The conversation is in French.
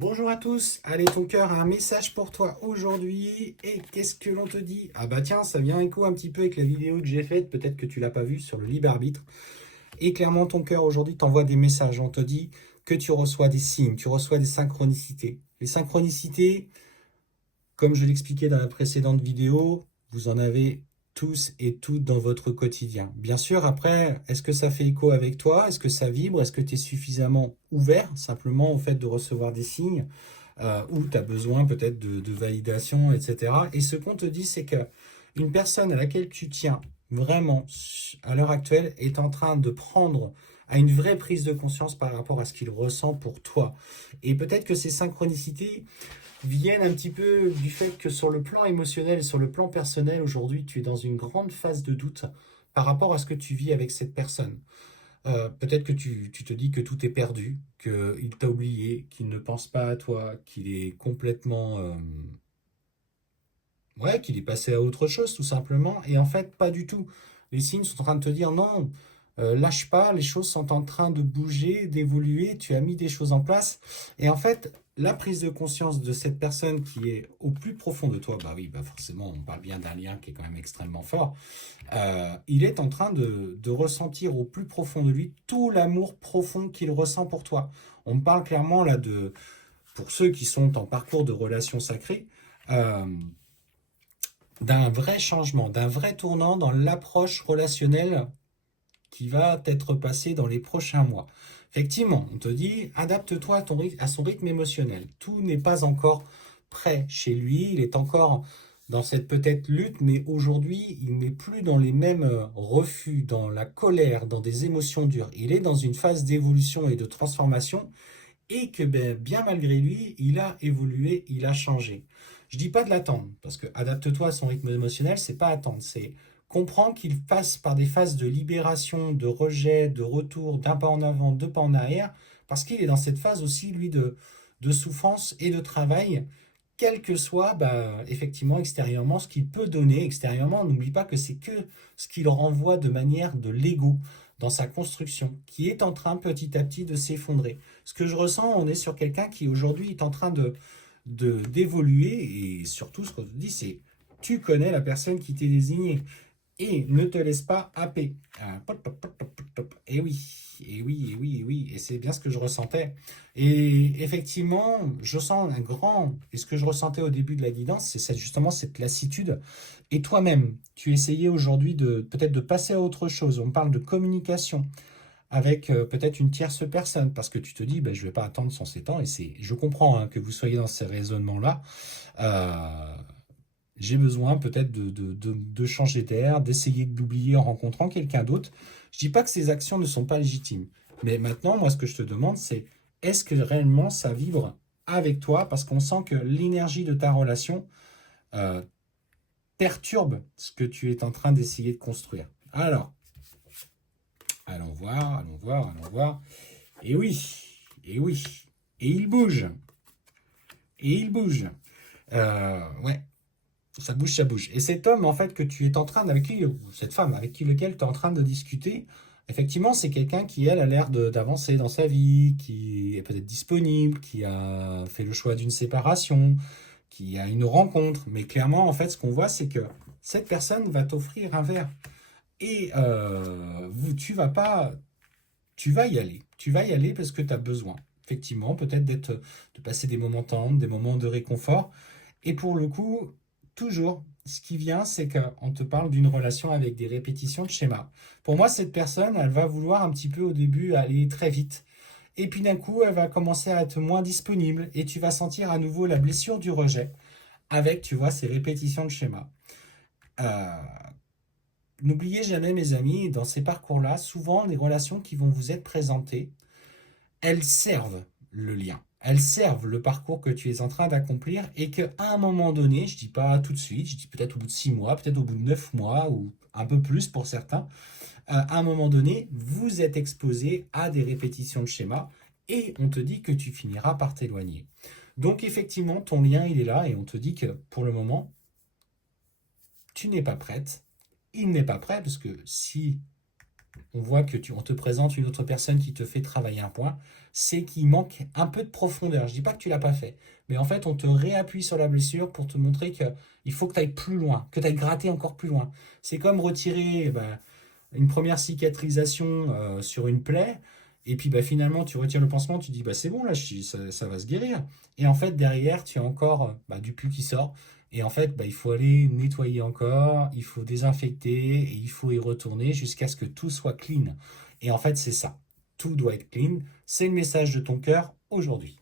Bonjour à tous, allez ton cœur a un message pour toi aujourd'hui et qu'est-ce que l'on te dit? Ah bah tiens, ça vient écho un petit peu avec la vidéo que j'ai faite, peut-être que tu l'as pas vue sur le libre arbitre. Et clairement ton cœur aujourd'hui t'envoie des messages, on te dit que tu reçois des signes, tu reçois des synchronicités. Les synchronicités, comme je l'expliquais dans la précédente vidéo, vous en avez tous et toutes dans votre quotidien. Bien sûr, après, est-ce que ça fait écho avec toi? Est-ce que ça vibre? Est-ce que tu es suffisamment ouvert simplement au fait de recevoir des signes ou tu as besoin peut-être de validation, etc. Et ce qu'on te dit, c'est que une personne à laquelle tu tiens vraiment à l'heure actuelle est en train de prendre à une vraie prise de conscience par rapport à ce qu'il ressent pour toi. Et peut-être que ces synchronicités viennent un petit peu du fait que sur le plan émotionnel et sur le plan personnel, aujourd'hui, tu es dans une grande phase de doute par rapport à ce que tu vis avec cette personne. Peut-être que tu te dis que tout est perdu, qu'il t'a oublié, qu'il ne pense pas à toi, qu'il est complètement... ouais, qu'il est passé à autre chose, tout simplement. Et en fait, pas du tout. Les signes sont en train de te dire non, lâche pas, les choses sont en train de bouger, d'évoluer, tu as mis des choses en place. Et en fait, la prise de conscience de cette personne qui est au plus profond de toi, bah oui, bah forcément, on parle bien d'un lien qui est quand même extrêmement fort. Il est en train de ressentir au plus profond de lui tout l'amour profond qu'il ressent pour toi. On parle clairement là de, pour ceux qui sont en parcours de relation sacrée, euh, d'un vrai changement, d'un vrai tournant dans l'approche relationnelle qui va être passé dans les prochains mois. Effectivement, on te dit, adapte-toi à, à son rythme émotionnel. Tout n'est pas encore prêt chez lui, il est encore dans cette peut-être lutte, mais aujourd'hui, il n'est plus dans les mêmes refus, dans la colère, dans des émotions dures. Il est dans une phase d'évolution et de transformation et que bien malgré lui, il a évolué, il a changé. Je dis pas de l'attendre, parce que adapte-toi à son rythme émotionnel, c'est pas attendre, c'est comprendre qu'il passe par des phases de libération, de rejet, de retour, d'un pas en avant, deux pas en arrière, parce qu'il est dans cette phase aussi, lui, de souffrance et de travail, quel que soit, effectivement, extérieurement, ce qu'il peut donner extérieurement. N'oublie pas que c'est que ce qu'il renvoie de manière de l'ego dans sa construction, qui est en train petit à petit de s'effondrer. Ce que je ressens, on est sur quelqu'un qui aujourd'hui est en train d'évoluer, et surtout ce qu'on te dit, c'est tu connais la personne qui t'est désignée et ne te laisse pas happer. Et oui, et oui, et oui, et oui, et c'est bien ce que je ressentais. Et effectivement, je sens un grand, et ce que je ressentais au début de la guidance, c'est justement cette lassitude. Et toi-même, tu essayais aujourd'hui de peut-être de passer à autre chose. On parle de communication avec peut-être une tierce personne, parce que tu te dis, je ne vais pas attendre son 7 ans, et je comprends hein, que vous soyez dans ces raisonnements-là. Euh, j'ai besoin peut-être de changer d'air, d'essayer de l'oublier en rencontrant quelqu'un d'autre. Je dis pas que ces actions ne sont pas légitimes. Mais maintenant, moi, ce que je te demande, c'est est-ce que réellement ça vibre avec toi? Parce qu'on sent que l'énergie de ta relation euh, perturbe ce que tu es en train d'essayer de construire. Alors, allons voir, allons voir, allons voir. Et oui, et oui, et il bouge, et il bouge. Ouais, ça bouge, ça bouge. Et cet homme, en fait, que tu es en train, avec qui, ou cette femme avec qui lequel tu es en train de discuter, effectivement, c'est quelqu'un qui, elle, a l'air d'avancer dans sa vie, qui est peut-être disponible, qui a fait le choix d'une séparation, qui a une rencontre. Mais clairement, en fait, ce qu'on voit, c'est que cette personne va t'offrir un verre. Et tu vas pas, tu vas y aller. Tu vas y aller parce que tu as besoin. Effectivement, peut-être de passer des moments tendres, des moments de réconfort. Et pour le coup, toujours, ce qui vient, c'est qu'on te parle d'une relation avec des répétitions de schémas. Pour moi, cette personne, elle va vouloir un petit peu au début aller très vite. Et puis d'un coup, elle va commencer à être moins disponible. Et tu vas sentir à nouveau la blessure du rejet avec, tu vois, ces répétitions de schémas. Euh, N'oubliez jamais, mes amis, dans ces parcours-là, souvent, les relations qui vont vous être présentées, elles servent le lien. Elles servent le parcours que tu es en train d'accomplir et qu'à un moment donné, je ne dis pas tout de suite, je dis peut-être au bout de 6 mois, peut-être au bout de 9 mois ou un peu plus pour certains, à un moment donné, vous êtes exposé à des répétitions de schémas et on te dit que tu finiras par t'éloigner. Donc effectivement, ton lien, il est là et on te dit que pour le moment, tu n'es pas prête, il n'est pas prêt parce que si on voit que on te présente une autre personne qui te fait travailler un point, c'est qu'il manque un peu de profondeur. Je dis pas que tu l'as pas fait, mais en fait, on te réappuie sur la blessure pour te montrer que il faut que tu ailles plus loin, que tu ailles gratter encore plus loin. C'est comme retirer une première cicatrisation sur une plaie, et puis finalement, tu retires le pansement, tu dis c'est bon, là, ça va se guérir. Et en fait, derrière, tu as encore du pus qui sort. Et en fait, il faut aller nettoyer encore, il faut désinfecter et il faut y retourner jusqu'à ce que tout soit clean. Et en fait, c'est ça. Tout doit être clean. C'est le message de ton cœur aujourd'hui.